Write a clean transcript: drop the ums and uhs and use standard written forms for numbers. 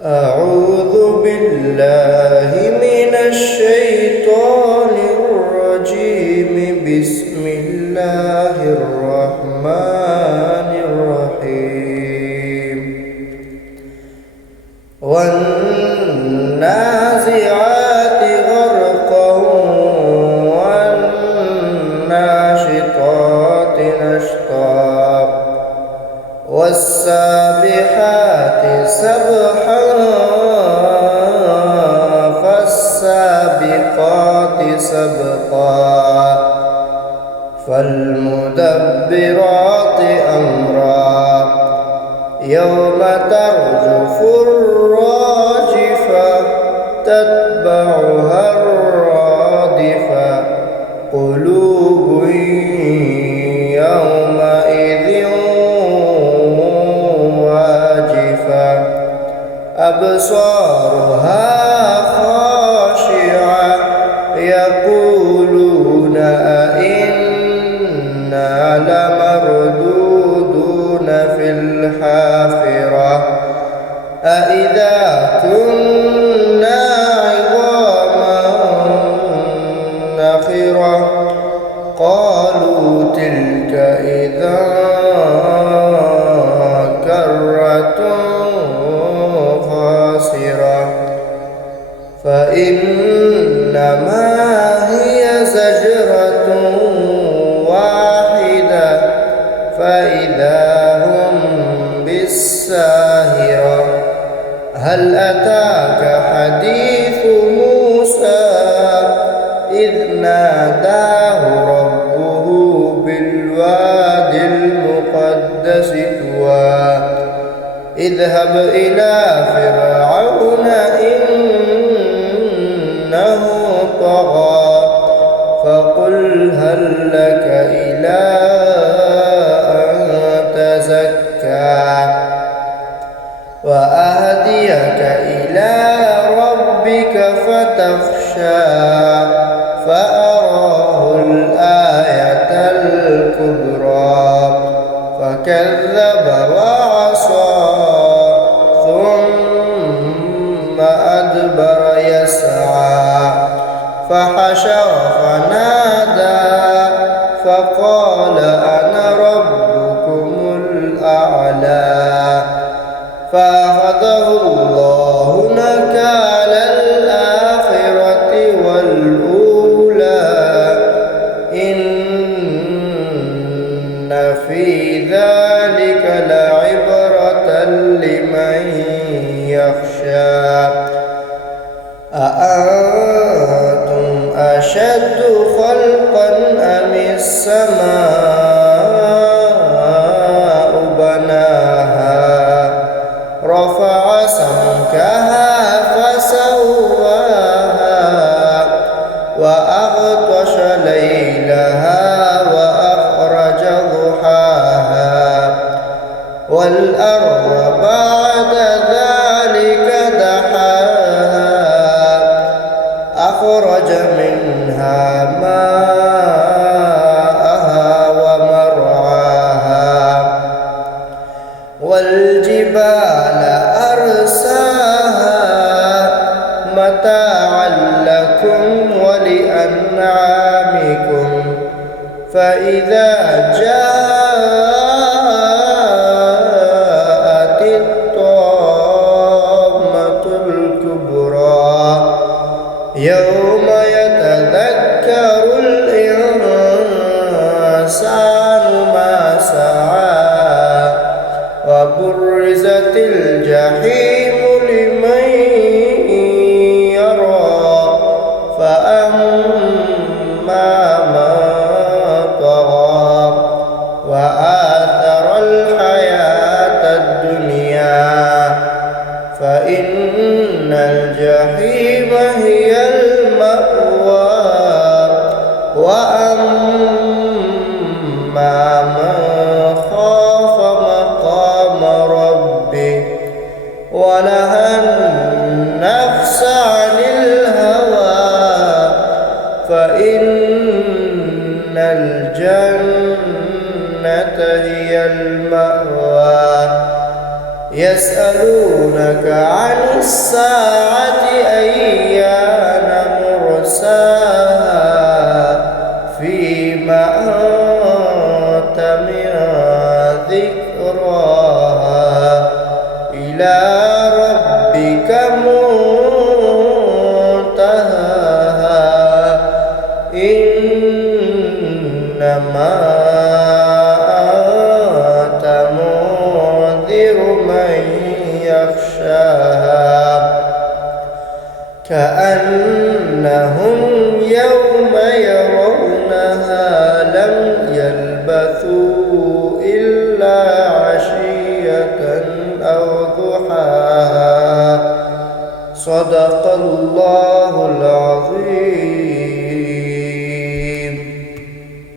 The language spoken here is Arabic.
أعوذ بالله من الشيطان الرجيم. بسم الله الرحمن الرحيم. والنازعات غرقا والناشطات نشطا والسابحات سبحا فالسابقات سبقا فالمدبرات أمرا يوم ترجف الراجفة تتبعها الرادفة قلوب يومئذ واجفة أبصارها خاشعة يقولون أئنا لمردودون في الحافرة أئذا كنا عظاما نخرة قالوا تلك إذا كرة خاسرة فإنما هي زجرة واحدة فإذا هم بالساهرة هل أتاك حديث موسى إذ ناداه ربه بالواد المقدس طوى اذهب إلى فرعون إنه طغى فقل هل لك إلى أن تزكى وأهديك إلى ربك فتخشى فأراه الآية الكبرى فكذب وعصى ثم أدبر يسعى فحشر فنادى فقال أنا ربكم الأعلى فأخذه الله نكال الآخرة والأولى إن في ذلك لعبرة لمن يخشى أأنتم أشد خلقا أم السماء بناها رفع سمكها فسواها وأغطش ليلها وأخرج ضحاها والأرض بعد ذلك دحاها أخرج منها ماءها ومرعاها والجبال أرساها متاعا لكم ولأنعامكم فإذا جاءت الطامة الكبرى يوم يتذكر الإنسان ما سعى وبرزت الجحيم لمن يرى فأما من طغى وآثر الحياة الدنيا فإن الجحيم هي المأوى وأما من خاف مقام ربه ونهى النفس عن الهوى فإن الجنة هي المأوى يسألونك عن الساعة أيان مرساها فيما أنت من ذكراها إلى ربك منتهاها إنما أنت منذر من يخشاها كأنهم يوم يرونها لم يلبثوا إلا عشية أو ضحاها صدق الله العظيم.